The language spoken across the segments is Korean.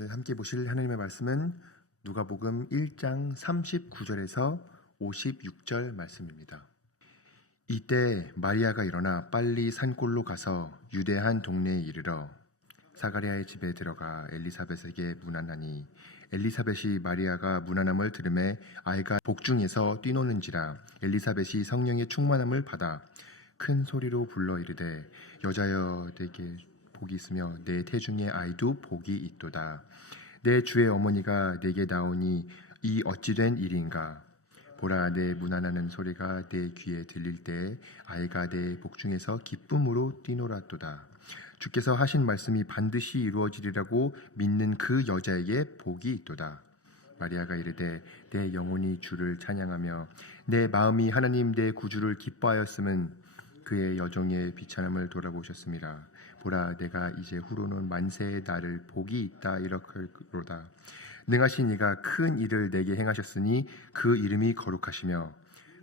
오늘 함께 보실 하나님의 말씀은 누가복음 1장 39절에서 56절 말씀입니다. 이때 마리아가 일어나 빨리 산골로 가서 유대 한 동네에 이르러 사가랴의 집에 들어가 엘리사벳에게 문안하니 엘리사벳이 마리아가 문안함을 들음에 아이가 복중에서 뛰노는지라 엘리사벳이 성령의 충만함을 받아 큰 소리로 불러 이르되 여자여 내게 복이 있으며 내 태중의 아이도 복이 있도다. 내 주의 어머니가 내게 나오니 이 어찌된 일인가. 보라, 내 문안하는 소리가 내 귀에 들릴 때 아이가 내 복중에서 기쁨으로 뛰놀았도다. 주께서 하신 말씀이 반드시 이루어지리라고 믿는 그 여자에게 복이 있도다. 마리아가 이르되 내 영혼이 주를 찬양하며 내 마음이 하나님 내 구주를 기뻐하였음은 그의 여종의 비천함을 돌아보셨습니다. 보라, 내가 이제 후로는 만세의 날을 복이 있다 이렇게로다. 능하신 이가 큰 일을 내게 행하셨으니 그 이름이 거룩하시며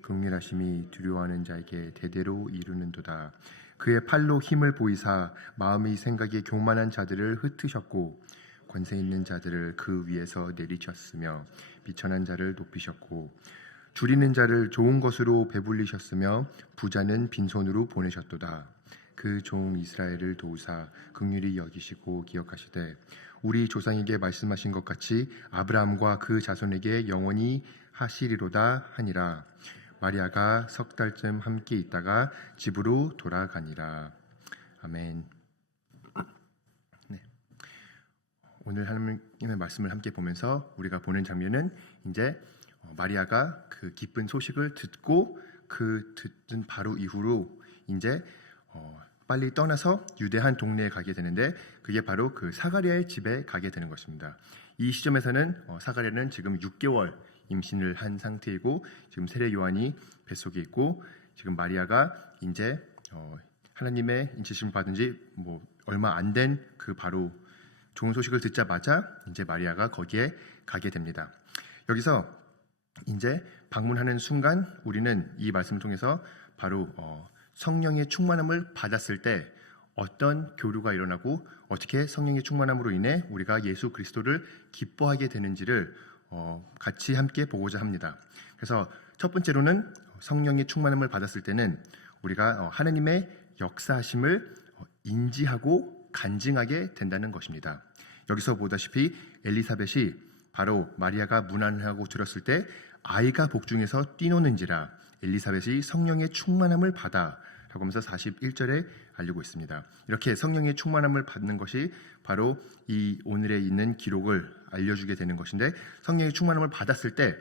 긍휼하심이 두려워하는 자에게 대대로 이루는도다. 그의 팔로 힘을 보이사 마음의 생각에 교만한 자들을 흩으셨고 권세 있는 자들을 그 위에서 내리셨으며 비천한 자를 높이셨고 줄이는 자를 좋은 것으로 배불리셨으며 부자는 빈손으로 보내셨도다. 그 종 이스라엘을 도우사 긍휼히 여기시고 기억하시되 우리 조상에게 말씀하신 것 같이 아브라함과 그 자손에게 영원히 하시리로다 하니라. 마리아가 석 달쯤 함께 있다가 집으로 돌아가니라. 아멘. 네. 오늘 하나님의 말씀을 함께 보면서 우리가 보는 장면은 이제 마리아가 그 기쁜 소식을 듣고 그 듣는 바로 이후로 이제 빨리 떠나서 유대 한 동네에 가게 되는데 그게 바로 그 사가랴의 집에 가게 되는 것입니다. 이 시점에서는 사가랴는 지금 6개월 임신을 한 상태이고 지금 세례 요한이 뱃속에 있고 지금 마리아가 이제 하나님의 인치심을 받은 지 얼마 안 된 그 바로 좋은 소식을 듣자마자 이제 마리아가 거기에 가게 됩니다. 여기서 이제 방문하는 순간 우리는 이 말씀을 통해서 바로 성령의 충만함을 받았을 때 어떤 교류가 일어나고 어떻게 성령의 충만함으로 인해 우리가 예수 그리스도를 기뻐하게 되는지를 같이 함께 보고자 합니다. 그래서 첫 번째로는 성령의 충만함을 받았을 때는 우리가 하나님의 역사하심을 인지하고 간증하게 된다는 것입니다. 여기서 보다시피 엘리사벳이 바로 마리아가 문안을 하고 들었을 때 아이가 복중에서 뛰노는지라 엘리사벳이 성령의 충만함을 받아 라고 하면서 41절에 알리고 있습니다. 이렇게 성령의 충만함을 받는 것이 바로 이 오늘에 있는 기록을 알려주게 되는 것인데 성령의 충만함을 받았을 때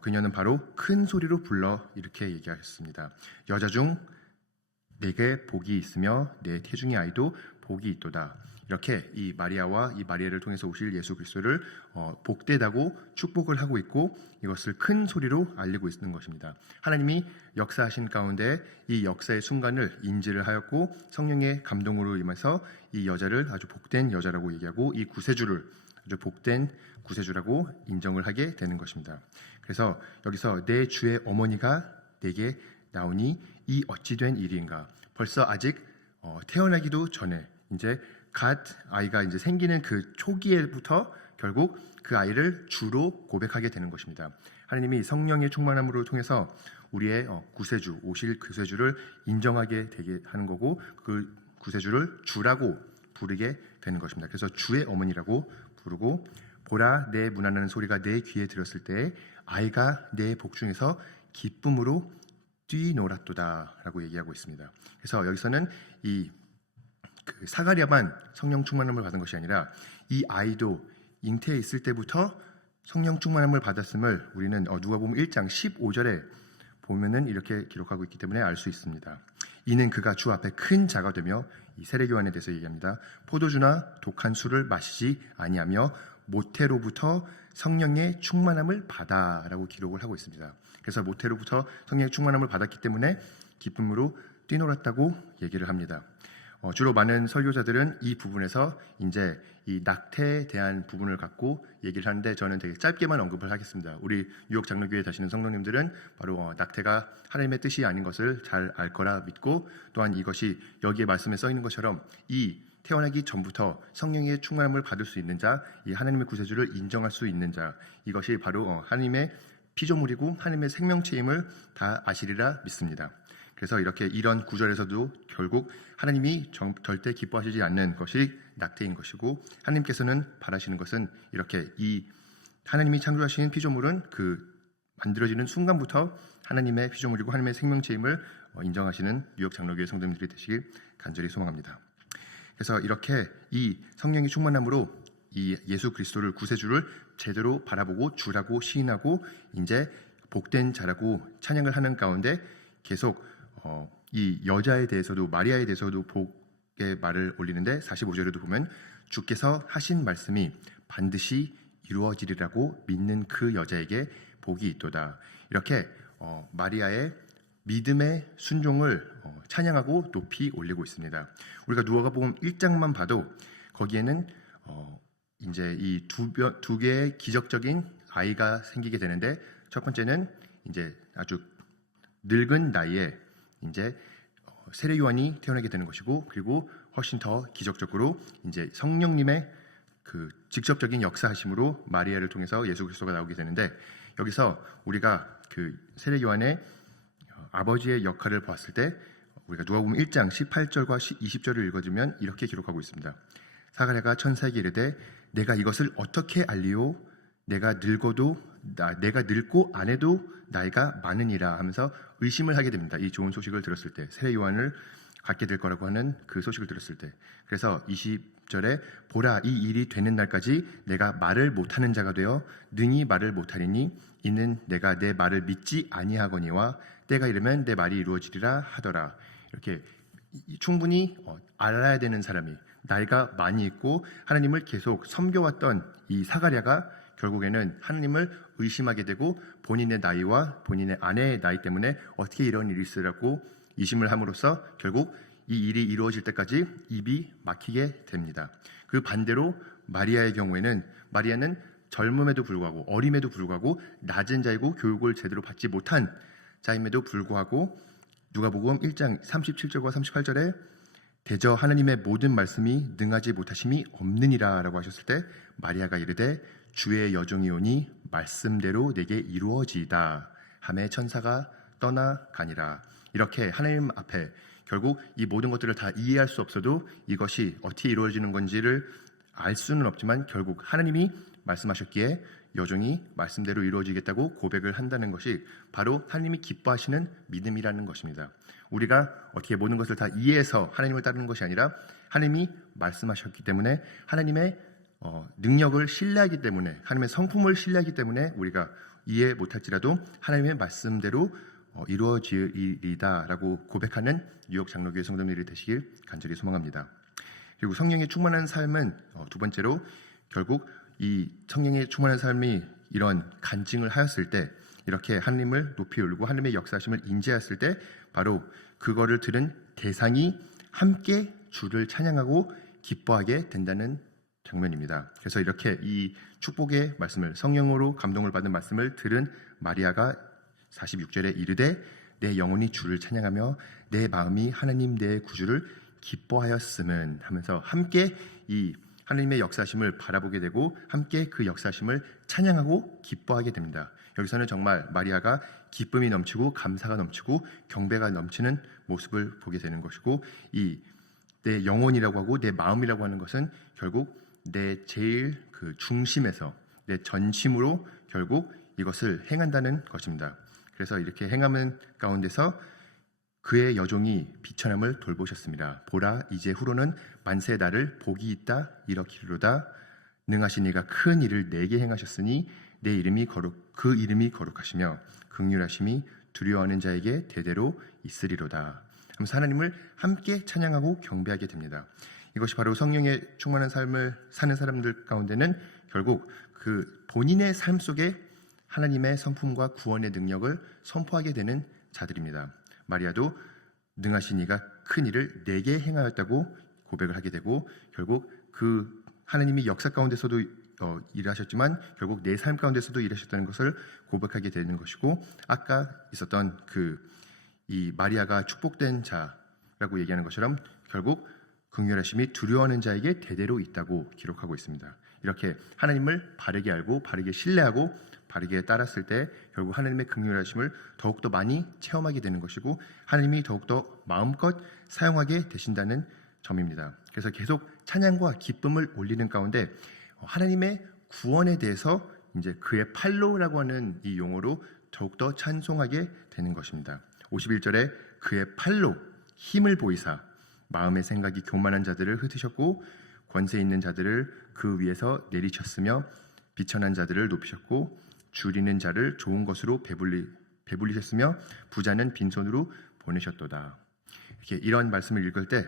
그녀는 바로 큰 소리로 불러 이렇게 얘기하셨습니다. 여자 중 내게 복이 있으며 내 태중의 아이도 복이 있도다. 이렇게 이 마리아와 이 마리아를 통해서 오실 예수 그리스도를 복되다고 축복을 하고 있고 이것을 큰 소리로 알리고 있는 것입니다. 하나님이 역사하신 가운데 이 역사의 순간을 인지를 하였고 성령의 감동으로 임해서 이 여자를 아주 복된 여자라고 얘기하고 이 구세주를 아주 복된 구세주라고 인정을 하게 되는 것입니다. 그래서 여기서 내 주의 어머니가 내게 나오니 이 어찌된 일인가. 벌써 아직 태어나기도 전에 이제 갓 아이가 이제 생기는 그 초기에부터 결국 그 아이를 주로 고백하게 되는 것입니다. 하나님이 성령의 충만함으로 통해서 우리의 구세주, 오실 구세주를 인정하게 되게 하는 거고 그 구세주를 주라고 부르게 되는 것입니다. 그래서 주의 어머니라고 부르고 보라, 내 문안하는 소리가 내 귀에 들었을 때 아이가 내 복중에서 기쁨으로 뛰놀았도다 라고 얘기하고 있습니다. 그래서 여기서는 이 사가랴만 성령 충만함을 받은 것이 아니라 이 아이도 잉태에 있을 때부터 성령 충만함을 받았음을 우리는 누가복음 1장 15절에 보면은 이렇게 기록하고 있기 때문에 알 수 있습니다. 이는 그가 주 앞에 큰 자가 되며 이 세례요한에 대해서 얘기합니다. 포도주나 독한 술을 마시지 아니하며 모태로부터 성령의 충만함을 받아라고 기록을 하고 있습니다. 그래서 모태로부터 성령의 충만함을 받았기 때문에 기쁨으로 뛰놀았다고 얘기를 합니다. 주로 많은 설교자들은 이 부분에서 이제 이 낙태에 대한 부분을 갖고 얘기를 하는데 저는 되게 짧게만 언급을 하겠습니다. 우리 뉴욕 장로교회 다시는 성도님들은 바로 낙태가 하나님의 뜻이 아닌 것을 잘 알 거라 믿고 또한 이것이 여기에 말씀에 써 있는 것처럼 이 태어나기 전부터 성령의 충만함을 받을 수 있는 자, 이 하나님의 구세주를 인정할 수 있는 자, 이것이 바로 하나님의 피조물이고 하나님의 생명체임을 다 아시리라 믿습니다. 그래서 이렇게 이런 구절에서도 결국 하나님이 절대 기뻐하시지 않는 것이 낙태인 것이고, 하나님께서는 바라시는 것은 이렇게 이 하나님이 창조하신 피조물은 그 만들어지는 순간부터 하나님의 피조물이고 하나님의 생명체임을 인정하시는 뉴욕 장로교회 성도님들이 되시길 간절히 소망합니다. 그래서 이렇게 이 성령의 충만함으로 이 예수 그리스도를 구세주를 제대로 바라보고 주라고 시인하고 이제 복된 자라고 찬양을 하는 가운데 계속 이 여자에 대해서도, 마리아에 대해서도 복의 말을 올리는데 45절에도 보면 주께서 하신 말씀이 반드시 이루어지리라고 믿는 그 여자에게 복이 있도다. 이렇게 마리아의 믿음의 순종을 찬양하고 높이 올리고 있습니다. 우리가 누가복음 1장만 봐도 거기에는 이제 이 두 개의 기적적인 아이가 생기게 되는데, 첫 번째는 이제 아주 늙은 나이에 이제 세례 요한이 태어나게 되는 것이고, 그리고 훨씬 더 기적적으로 이제 성령님의 그 직접적인 역사하심으로 마리아를 통해서 예수 그리스도가 나오게 되는데, 여기서 우리가 그 세례 요한의 아버지의 역할을 봤을 때 우리가 누가복음 1장 18절과 20절을 읽어주면 이렇게 기록하고 있습니다. 사가랴가 천사에게 이르되 내가 이것을 어떻게 알리오? 내가 늙고 아내도 나이가 많으니라 하면서 의심을 하게 됩니다. 이 좋은 소식을 들었을 때, 세례 요한을 갖게 될 거라고 하는 그 소식을 들었을 때. 그래서 20절에 보라, 이 일이 되는 날까지 내가 말을 못하는 자가 되어 능히 말을 못하리니 이는 내가 내 말을 믿지 아니하거니와 때가 이르면 내 말이 이루어지리라 하더라. 이렇게 충분히 알아야 되는 사람이, 나이가 많이 있고 하나님을 계속 섬겨왔던 이 사가랴가 결국에는 하나님을 의심하게 되고 본인의 나이와 본인의 아내의 나이 때문에 어떻게 이런 일이 있으라고 의심을 함으로써 결국 이 일이 이루어질 때까지 입이 막히게 됩니다. 그 반대로 마리아의 경우에는, 마리아는 젊음에도 불구하고 어림에도 불구하고 낮은 자이고 교육을 제대로 받지 못한 자임에도 불구하고 누가복음 1장 37절과 38절에 대저 하나님의 모든 말씀이 능하지 못하심이 없느니라 라고 하셨을 때 마리아가 이르되 주의 여종이 오니 말씀대로 내게 이루어지이다 하매 천사가 떠나가니라. 이렇게 하나님 앞에 결국 이 모든 것들을 다 이해할 수 없어도 이것이 어떻게 이루어지는 건지를 알 수는 없지만 결국 하나님이 말씀하셨기에 여종이 말씀대로 이루어지겠다고 고백을 한다는 것이 바로 하나님이 기뻐하시는 믿음이라는 것입니다. 우리가 어떻게 모든 것을 다 이해해서 하나님을 따르는 것이 아니라 하나님이 말씀하셨기 때문에 하나님의 능력을 신뢰하기 때문에, 하나님의 성품을 신뢰하기 때문에 우리가 이해 못할지라도 하나님의 말씀대로 이루어지리다라고 고백하는 뉴욕 장로교회 성도님들이 되시길 간절히 소망합니다. 그리고 성령의 충만한 삶은 두 번째로 결국 이 성령의 충만한 삶이 이런 간증을 하였을 때, 이렇게 하나님을 높이 올리고 하나님의 역사하심을 인지했을 때 바로 그거를 들은 대상이 함께 주를 찬양하고 기뻐하게 된다는 장면입니다. 그래서 이렇게 이 축복의 말씀을, 성령으로 감동을 받은 말씀을 들은 마리아가 46절에 이르되 내 영혼이 주를 찬양하며 내 마음이 하나님 내 구주를 기뻐하였음은 하면서 함께 이 하나님의 역사심을 바라보게 되고 함께 그 역사심을 찬양하고 기뻐하게 됩니다. 여기서는 정말 마리아가 기쁨이 넘치고 감사가 넘치고 경배가 넘치는 모습을 보게 되는 것이고, 이 내 영혼이라고 하고 내 마음이라고 하는 것은 결국 내 제일 그 중심에서 내 전심으로 결국 이것을 행한다는 것입니다. 그래서 이렇게 행하는 가운데서 그의 여종이 비천함을 돌보셨습니다. 보라, 이제 후로는 만세 나를 복이 있다 이렇기로다. 능하신 이가 큰 일을 내게 행하셨으니 내 이름이 그 이름이 거룩하시며 긍휼하심이 두려워하는 자에게 대대로 있으리로다 하면서 하나님을 함께 찬양하고 경배하게 됩니다. 이것이 바로 성령의 충만한 삶을 사는 사람들 가운데는 결국 그 본인의 삶 속에 하나님의 성품과 구원의 능력을 선포하게 되는 자들입니다. 마리아도 능하신 이가 큰 일을 내게 행하였다고 고백을 하게 되고, 결국 그 하나님이 역사 가운데서도 일하셨지만 결국 내 삶 가운데서도 일하셨다는 것을 고백하게 되는 것이고, 아까 있었던 이 마리아가 축복된 자라고 얘기하는 것처럼 결국 긍휼하심이 두려워하는 자에게 대대로 있다고 기록하고 있습니다. 이렇게 하나님을 바르게 알고 바르게 신뢰하고 바르게 따랐을 때 결국 하나님의 긍휼하심을 더욱더 많이 체험하게 되는 것이고 하나님이 더욱더 마음껏 사용하게 되신다는 점입니다. 그래서 계속 찬양과 기쁨을 올리는 가운데 하나님의 구원에 대해서 이제 그의 팔로라고 하는 이 용어로 더욱더 찬송하게 되는 것입니다. 51절에 그의 팔로 힘을 보이사 마음의 생각이 교만한 자들을 흩으셨고 권세 있는 자들을 그 위에서 내리쳤으며 비천한 자들을 높이셨고 줄이는 자를 좋은 것으로 배불리셨으며 부자는 빈손으로 보내셨도다. 이렇게 이런 말씀을 읽을 때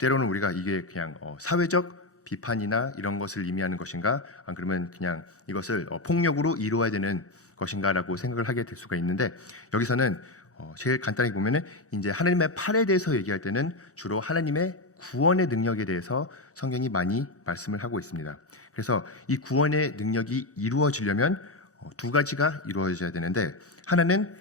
때로는 우리가 이게 그냥 사회적 비판이나 이런 것을 의미하는 것인가, 안 그러면 그냥 이것을 폭력으로 이루어야 되는 것인가라고 생각을 하게 될 수가 있는데 여기서는 제일 간단히 보면은 이제 하나님의 팔에 대해서 얘기할 때는 주로 하나님의 구원의 능력에 대해서 성경이 많이 말씀을 하고 있습니다. 그래서 이 구원의 능력이 이루어지려면 두 가지가 이루어져야 되는데 하나는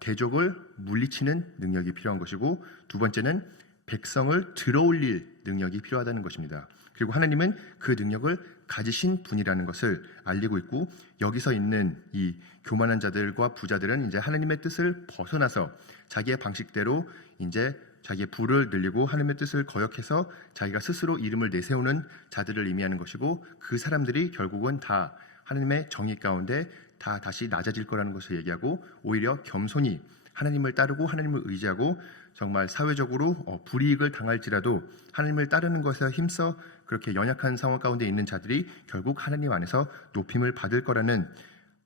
대적을 물리치는 능력이 필요한 것이고 두 번째는 백성을 들어올릴 능력이 필요하다는 것입니다. 그리고 하나님은 그 능력을 가지신 분이라는 것을 알리고 있고 여기서 있는 이 교만한 자들과 부자들은 이제 하나님의 뜻을 벗어나서 자기의 방식대로 이제 자기의 부를 늘리고 하나님의 뜻을 거역해서 자기가 스스로 이름을 내세우는 자들을 의미하는 것이고 그 사람들이 결국은 다 하나님의 정의 가운데 다 다시 낮아질 거라는 것을 얘기하고 오히려 겸손히 하나님을 따르고 하나님을 의지하고 정말 사회적으로 불이익을 당할지라도 하나님을 따르는 것에 힘써 그렇게 연약한 상황 가운데 있는 자들이 결국 하나님 안에서 높임을 받을 거라는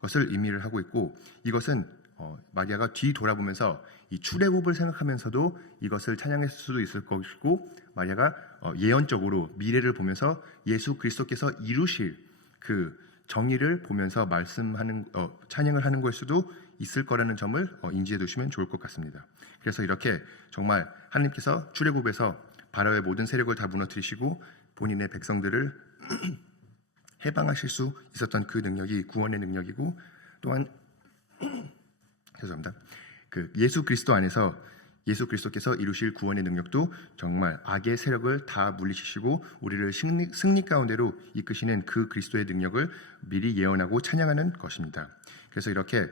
것을 의미를 하고 있고 이것은 마리아가 뒤돌아보면서 이 출애굽을 생각하면서도 이것을 찬양했을 수도 있을 것이고 마리아가 예언적으로 미래를 보면서 예수 그리스도께서 이루실 그 정의를 보면서 말씀하는 찬양을 하는 걸 수도 있을 거라는 점을 인지해 두시면 좋을 것 같습니다. 그래서 이렇게 정말 하나님께서 출애굽에서 바로의 모든 세력을 다 무너뜨리시고 본인의 백성들을 해방하실 수 있었던 그 능력이 구원의 능력이고 또한 죄송합니다. 그 예수 그리스도 안에서 예수 그리스도께서 이루실 구원의 능력도 정말 악의 세력을 다 물리치시고 우리를 승리 가운데로 이끄시는 그 그리스도의 능력을 미리 예언하고 찬양하는 것입니다. 그래서 이렇게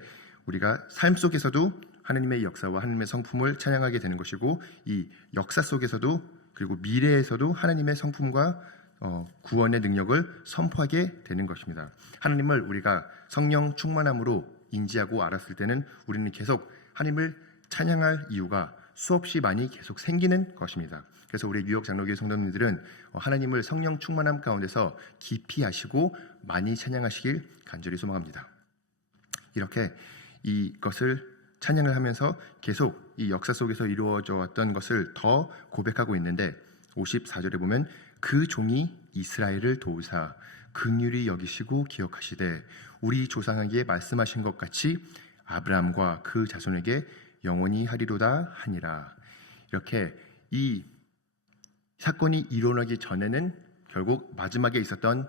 우리가 삶 속에서도 하나님의 역사와 하나님의 성품을 찬양하게 되는 것이고 이 역사 속에서도 그리고 미래에서도 하나님의 성품과 구원의 능력을 선포하게 되는 것입니다. 하나님을 우리가 성령 충만함으로 인지하고 알았을 때는 우리는 계속 하나님을 찬양할 이유가 수없이 많이 계속 생기는 것입니다. 그래서 우리 뉴욕 장로교회 성도님들은 하나님을 성령 충만함 가운데서 깊이 아시고 많이 찬양하시길 간절히 소망합니다. 이렇게 이것을 찬양을 하면서 계속 이 역사 속에서 이루어져 왔던 것을 더 고백하고 있는데 54절에 보면 그 종이 이스라엘을 도우사 긍휼히 여기시고 기억하시되 우리 조상에게 말씀하신 것 같이 아브라함과 그 자손에게 영원히 하리로다 하니라. 이렇게 이 사건이 일어나기 전에는 결국 마지막에 있었던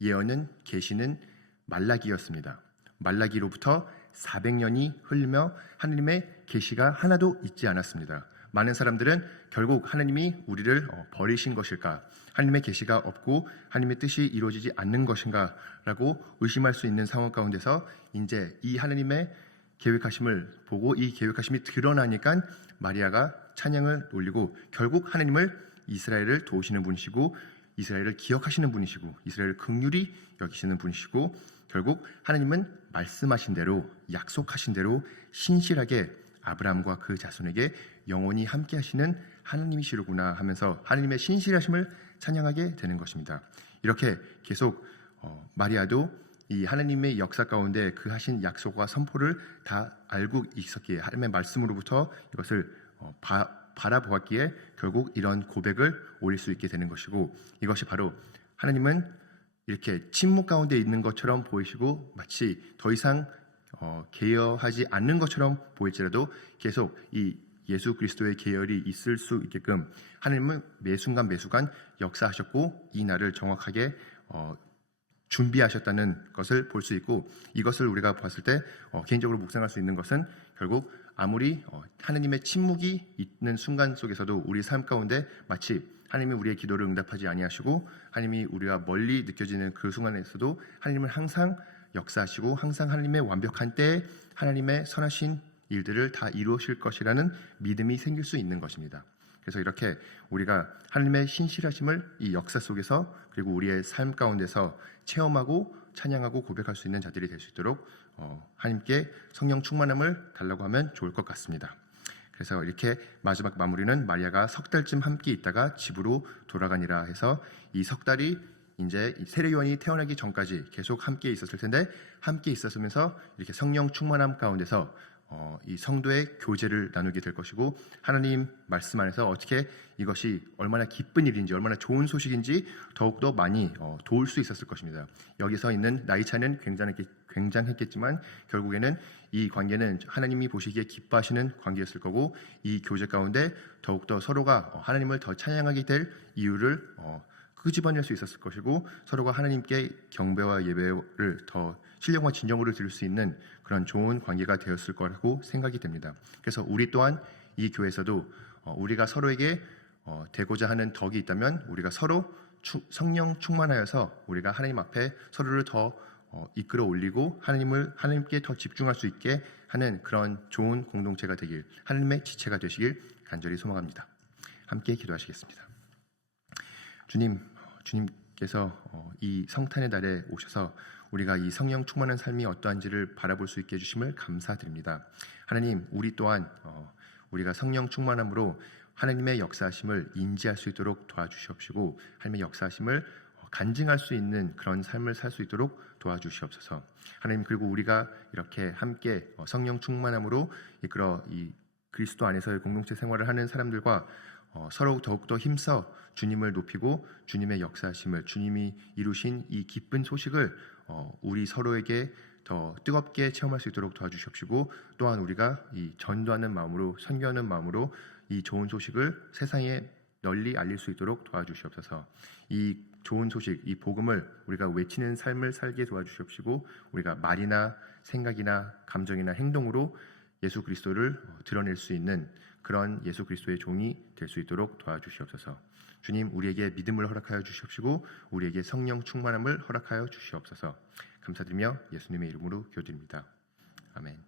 예언은 계시는 말라기였습니다. 말라기로부터 400년이 흘리며 하나님의 계시가 하나도 있지 않았습니다. 많은 사람들은 결국 하나님이 우리를 버리신 것일까? 하나님의 계시가 없고 하나님의 뜻이 이루어지지 않는 것인가? 라고 의심할 수 있는 상황 가운데서 이제 이 하나님의 계획하심을 보고 이 계획하심이 드러나니까 마리아가 찬양을 올리고 결국 하나님을 이스라엘을 도우시는 분이시고 이스라엘을 기억하시는 분이시고 이스라엘을 긍휼히 여기시는 분이시고 결국 하나님은 말씀하신 대로 약속하신 대로 신실하게 아브라함과 그 자손에게 영원히 함께 하시는 하나님이시로구나 하면서 하나님의 신실하심을 찬양하게 되는 것입니다. 이렇게 계속 마리아도 이 하나님의 역사 가운데 그 하신 약속과 선포를 다 알고 있었기에 하나님의 말씀으로부터 이것을 바라보았기에 결국 이런 고백을 올릴 수 있게 되는 것이고 이것이 바로 하나님은 이렇게 침묵 가운데 있는 것처럼 보이시고 마치 더 이상 계여하지 않는 것처럼 보일지라도 계속 이 예수 그리스도의 계열이 있을 수 있게끔 하나님은 매 순간 역사하셨고 이 날을 정확하게 준비하셨다는 것을 볼 수 있고, 이것을 우리가 봤을 때 개인적으로 묵상할 수 있는 것은 결국 아무리 하느님의 침묵이 있는 순간 속에서도 우리 삶 가운데 마치 하나님이 우리의 기도를 응답하지 아니하시고 하나님이 우리가 멀리 느껴지는 그 순간에서도 하나님은 항상 역사하시고 항상 하나님의 완벽한 때에 하나님의 선하신 일들을 다 이루실 것이라는 믿음이 생길 수 있는 것입니다. 그래서 이렇게 우리가 하나님의 신실하심을 이 역사 속에서 그리고 우리의 삶 가운데서 체험하고 찬양하고 고백할 수 있는 자들이 될 수 있도록 하나님께 성령 충만함을 달라고 하면 좋을 것 같습니다. 그래서 이렇게 마지막 마무리는 마리아가 석 달쯤 함께 있다가 집으로 돌아가니라 해서 이 석 달이 이제 세례 요한이 태어나기 전까지 계속 함께 있었을 텐데, 함께 있었으면서 이렇게 성령 충만함 가운데서 이 성도의 교제를 나누게 될 것이고, 하나님 말씀 안에서 어떻게 이것이 얼마나 기쁜 일인지 얼마나 좋은 소식인지 더욱더 많이 도울 수 있었을 것입니다. 여기서 있는 나이 차이는 굉장했겠지만 결국에는 이 관계는 하나님이 보시기에 기뻐하시는 관계였을 거고, 이 교제 가운데 더욱더 서로가 하나님을 더 찬양하게 될 이유를 끄집어낼 수 있었을 것이고, 서로가 하나님께 경배와 예배를 더 신령과 진정으로 드릴 수 있는 그런 좋은 관계가 되었을 거라고 생각이 됩니다. 그래서 우리 또한 이 교회에서도 우리가 서로에게 되고자 하는 덕이 있다면 우리가 서로 성령 충만하여서 우리가 하나님 앞에 서로를 더 이끌어 올리고 하나님께 더 집중할 수 있게 하는 그런 좋은 공동체가 되길, 하나님의 지체가 되시길 간절히 소망합니다. 함께 기도하시겠습니다. 주님께서 이 성탄의 날에 오셔서 우리가 이 성령 충만한 삶이 어떠한지를 바라볼 수 있게 해주심을 감사드립니다. 하나님, 우리 또한 우리가 성령 충만함으로 하나님의 역사하심을 인지할 수 있도록 도와주시옵시고, 하나님의 역사하심을 간증할 수 있는 그런 삶을 살 수 있도록 도와주시옵소서. 하나님, 그리고 우리가 이렇게 함께 성령 충만함으로 이끌어 이 그리스도 안에서의 공동체 생활을 하는 사람들과 서로 더욱더 힘써 주님을 높이고 주님의 역사하심을, 주님이 이루신 이 기쁜 소식을 우리 서로에게 더 뜨겁게 체험할 수 있도록 도와주시옵시고, 또한 우리가 이 전도하는 마음으로, 선교하는 마음으로 이 좋은 소식을 세상에 널리 알릴 수 있도록 도와주시옵소서. 이 좋은 소식, 이 복음을 우리가 외치는 삶을 살게 도와주시옵시고, 우리가 말이나 생각이나 감정이나 행동으로 예수 그리스도를 드러낼 수 있는 그런 예수 그리스도의 종이 될 수 있도록 도와주시옵소서. 주님, 우리에게 믿음을 허락하여 주시옵시고 우리에게 성령 충만함을 허락하여 주시옵소서. 감사드리며 예수님의 이름으로 기도드립니다. 아멘.